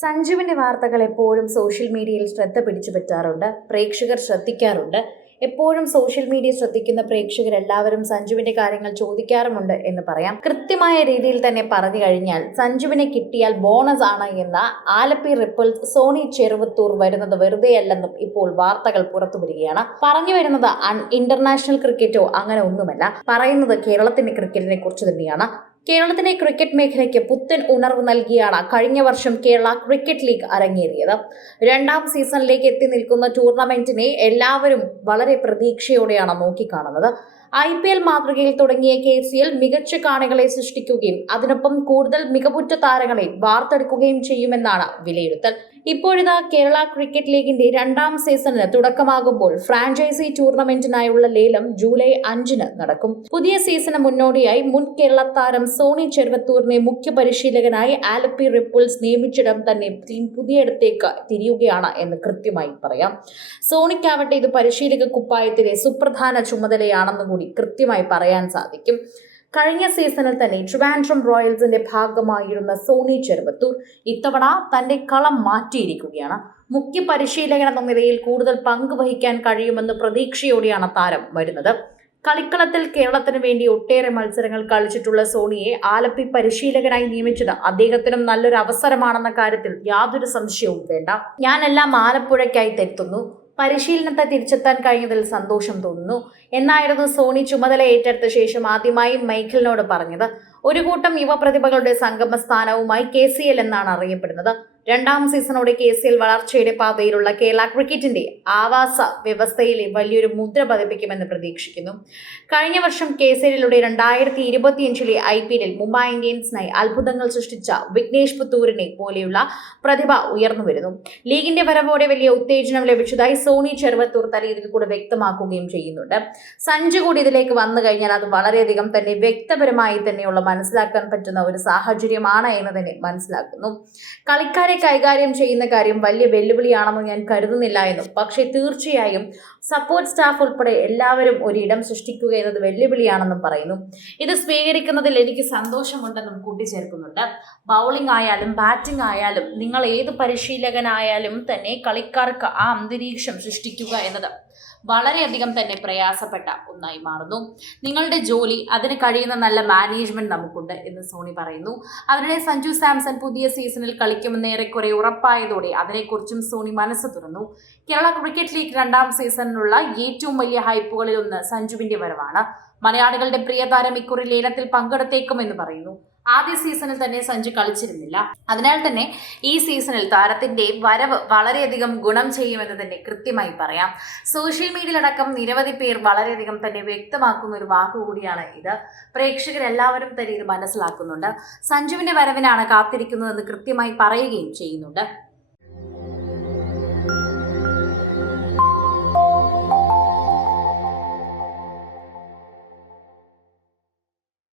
സഞ്ജുവിന്റെ വാർത്തകൾ എപ്പോഴും സോഷ്യൽ മീഡിയയിൽ ശ്രദ്ധ പിടിച്ചു പറ്റാറുണ്ട്. പ്രേക്ഷകർ ശ്രദ്ധിക്കാറുണ്ട്. എപ്പോഴും സോഷ്യൽ മീഡിയ ശ്രദ്ധിക്കുന്ന പ്രേക്ഷകരെല്ലാവരും സഞ്ജുവിന്റെ കാര്യങ്ങൾ ചോദിക്കാറുമുണ്ട് എന്ന് പറയാം. കൃത്യമായ രീതിയിൽ തന്നെ പറഞ്ഞു കഴിഞ്ഞാൽ സഞ്ജുവിനെ കിട്ടിയാൽ ബോണസ് ആണ് എന്ന ആലപ്പി റിപ്പിൾസ് സോണി ചെറുവത്തൂർ വരുന്നത് വെറുതെയല്ലെന്നും ഇപ്പോൾ വാർത്തകൾ പുറത്തു വരികയാണ്. പറഞ്ഞു വരുന്നത് ഇന്റർനാഷണൽ ക്രിക്കറ്റോ അങ്ങനെ ഒന്നുമല്ല, പറയുന്നത് കേരളത്തിന്റെ ക്രിക്കറ്റിനെ കുറിച്ച് തന്നെയാണ്. കേരളത്തിലെ ക്രിക്കറ്റ് മേഖലയ്ക്ക് പുത്തൻ ഉണർവ് നൽകിയാണ് കഴിഞ്ഞ വർഷം കേരള ക്രിക്കറ്റ് ലീഗ് അരങ്ങേറിയത്. രണ്ടാം സീസണിലേക്ക് എത്തി നിൽക്കുന്ന ടൂർണമെന്റിനെ എല്ലാവരും വളരെ പ്രതീക്ഷയോടെയാണ് നോക്കിക്കാണുന്നത്. IPL മാതൃകയിൽ തുടങ്ങിയ KCL മികച്ച കാണികളെ സൃഷ്ടിക്കുകയും അതിനൊപ്പം കൂടുതൽ മികവുറ്റ താരങ്ങളെ വാർത്തെടുക്കുകയും ചെയ്യുമെന്നാണ് വിലയിരുത്തൽ. ഇപ്പോഴിതാ കേരള ക്രിക്കറ്റ് ലീഗിന്റെ രണ്ടാം സീസണിന് തുടക്കമാകുമ്പോൾ ഫ്രാഞ്ചൈസി ടൂർണമെന്റിനായുള്ള ലേലം ജൂലൈ 5-ന് നടക്കും. പുതിയ സീസണ് മുന്നോടിയായി മുൻ കേരള താരം സോണി ചെറുവത്തൂരിനെ മുഖ്യ പരിശീലകനായി ആലപ്പി റിപ്പിൾസ് നിയമിച്ചിടം തന്നെ ടീം പുതിയയിടത്തേക്ക് തിരിയുകയാണ് എന്ന് കൃത്യമായി പറയാം. സോണിക്കാവട്ടെ ഇത് പരിശീലക കുപ്പായത്തിലെ സുപ്രധാന ചുമതലയാണെന്ന് കൂടി കൃത്യമായി പറയാൻ സാധിക്കും. കഴിഞ്ഞ സീസണിൽ തന്നെ ട്രിവാൻഡ്രം റോയൽസിന്റെ ഭാഗമായിരുന്ന സോണി ചെറുവത്തൂർ ഇത്തവണ തന്റെ കളം മാറ്റിയിരിക്കുകയാണ്. മുഖ്യ പരിശീലകൻ എന്ന നിലയിൽ കൂടുതൽ പങ്ക് വഹിക്കാൻ കഴിയുമെന്ന് പ്രതീക്ഷയോടെയാണ് താരം വരുന്നത്. കളിക്കളത്തിൽ കേരളത്തിന് വേണ്ടി ഒട്ടേറെ മത്സരങ്ങൾ കളിച്ചിട്ടുള്ള സോണിയെ ആലപ്പി പരിശീലകനായി നിയമിച്ചത് അദ്ദേഹത്തിനും നല്ലൊരു അവസരമാണെന്ന കാര്യത്തിൽ യാതൊരു സംശയവും വേണ്ട. ഞാനെല്ലാം ആലപ്പുഴയ്ക്കായി തെറ്റുന്നു, പരിശീലനത്തെ തിരിച്ചെത്താൻ കഴിഞ്ഞതിൽ സന്തോഷം തോന്നുന്നു എന്നായിരുന്നു സോണി ചുമതല ഏറ്റെടുത്ത ശേഷം ആദ്യമായി മൈക്കിളിനോട് പറഞ്ഞത്. ഒരു കൂട്ടം യുവപ്രതിഭകളുടെ സംഗമ സ്ഥാനവുമായി KCL എന്നാണ് അറിയപ്പെടുന്നത്. രണ്ടാം സീസണോടെ KCL വളർച്ചയുടെ പാതയിലുള്ള കേരള ക്രിക്കറ്റിന്റെ ആവാസ വ്യവസ്ഥയിൽ വലിയൊരു മുദ്ര പതിപ്പിക്കുമെന്ന് പ്രതീക്ഷിക്കുന്നു. കഴിഞ്ഞ വർഷം KCLിലൂടെ 2025-ലെ IPL മുംബൈ ഇന്ത്യൻസിനായി അത്ഭുതങ്ങൾ സൃഷ്ടിച്ച വിഘ്നേഷ് പുത്തൂരിനെ പോലെയുള്ള പ്രതിഭ ഉയർന്നു വരുന്നു. ലീഗിന്റെ വരവോടെ വലിയ ഉത്തേജനം ലഭിച്ചതായി സോണി ചെറുവത്തൂർ തന്നെ ഇതിൽ കൂടെ വ്യക്തമാക്കുകയും ചെയ്യുന്നുണ്ട്. സഞ്ജു കൂടി ഇതിലേക്ക് വന്നു കഴിഞ്ഞാൽ അത് വളരെയധികം തന്നെ വ്യക്തപരമായി തന്നെയുള്ള മനസ്സിലാക്കാൻ പറ്റുന്ന ഒരു സാഹചര്യമാണ് എന്ന് തന്നെ മനസ്സിലാക്കുന്നു. കളിക്കാരെ കൈകാര്യം ചെയ്യുന്ന കാര്യം വലിയ വെല്ലുവിളിയാണെന്ന് ഞാൻ കരുതുന്നില്ല എന്നും, പക്ഷേ തീർച്ചയായും സപ്പോർട്ട് സ്റ്റാഫ് ഉൾപ്പെടെ എല്ലാവരും ഒരിടം സൃഷ്ടിക്കുക എന്നത് വെല്ലുവിളിയാണെന്നും പറയുന്നു. ഇത് സ്വീകരിക്കുന്നതിൽ എനിക്ക് സന്തോഷമുണ്ടെന്നും കൂട്ടിച്ചേർക്കുന്നുണ്ട്. ബൗളിംഗ് ആയാലും ബാറ്റിംഗ് ആയാലും നിങ്ങൾ ഏത് പരിശീലകനായാലും തന്നെ കളിക്കാർക്ക് ആ അന്തരീക്ഷം സൃഷ്ടിക്കുക എന്നത് വളരെയധികം തന്നെ പ്രയാസപ്പെട്ട ഒന്നായി മാറുന്നു. നിങ്ങളുടെ ജോലി, അതിന് കഴിയുന്ന നല്ല മാനേജ്മെന്റ് നമുക്കുണ്ട് എന്ന് സോണി പറയുന്നു. അതിനിടെ സഞ്ജു സാംസൺ പുതിയ സീസണിൽ കളിക്കുമെന്ന് ഏറെക്കുറെ ഉറപ്പായതോടെ അതിനെക്കുറിച്ചും സോണി മനസ്സ് തുറന്നു. കേരള ക്രിക്കറ്റ് ലീഗ് രണ്ടാം സീസണിലുള്ള ഏറ്റവും വലിയ ഹൈപ്പുകളിൽ ഒന്ന് സഞ്ജുവിന്റെ വരവാണ്. മലയാളികളുടെ പ്രിയതാരം ഇക്കുറി ലേലത്തിൽ പങ്കെടുത്തേക്കുമെന്ന് പറയുന്നു. ആദ്യ സീസണിൽ തന്നെ സഞ്ജു കളിച്ചിരുന്നില്ല. അതിനാൽ തന്നെ ഈ സീസണിൽ താരത്തിന്റെ വരവ് വളരെയധികം ഗുണം ചെയ്യുമെന്ന് തന്നെ കൃത്യമായി പറയാം. സോഷ്യൽ മീഡിയയിലടക്കം നിരവധി പേർ വളരെയധികം തന്നെ വ്യക്തമാക്കുന്ന ഒരു വാക്കുകൂടിയാണ് ഇത്. പ്രേക്ഷകരെല്ലാവരും തന്നെ ഇത് മനസ്സിലാക്കുന്നുണ്ട്. സഞ്ജുവിന്റെ വരവിനാണ് കാത്തിരിക്കുന്നതെന്ന് കൃത്യമായി പറയുകയും ചെയ്യുന്നുണ്ട്.